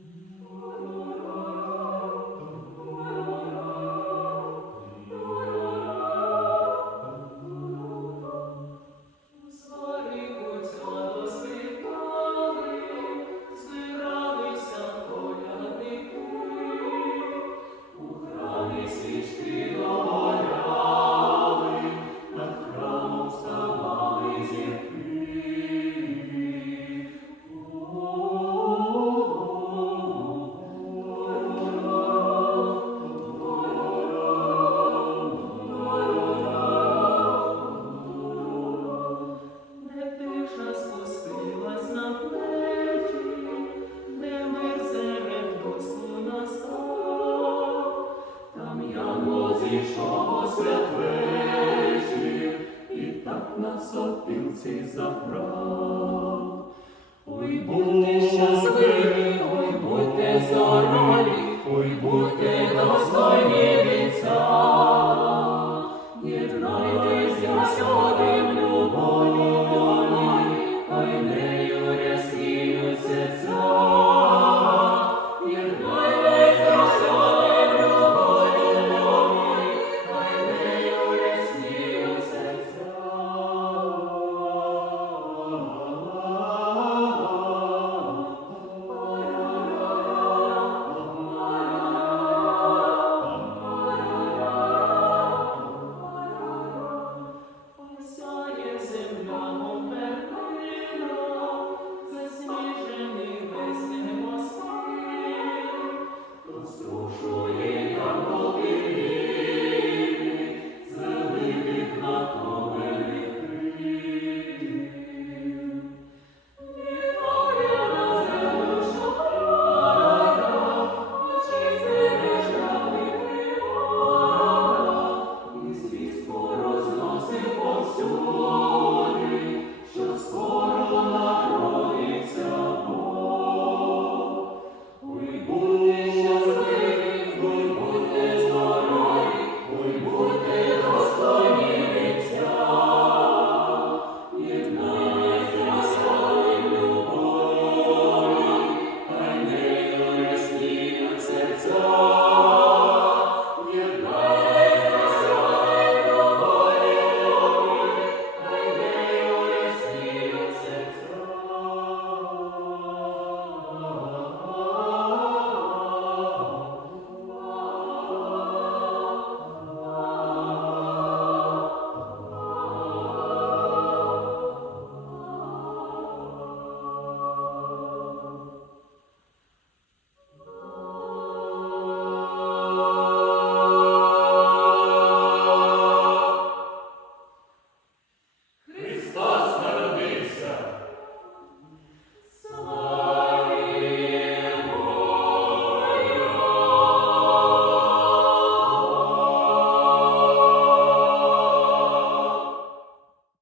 Mm-hmm. Янгол святвечі, і так на сопілці бути Lord.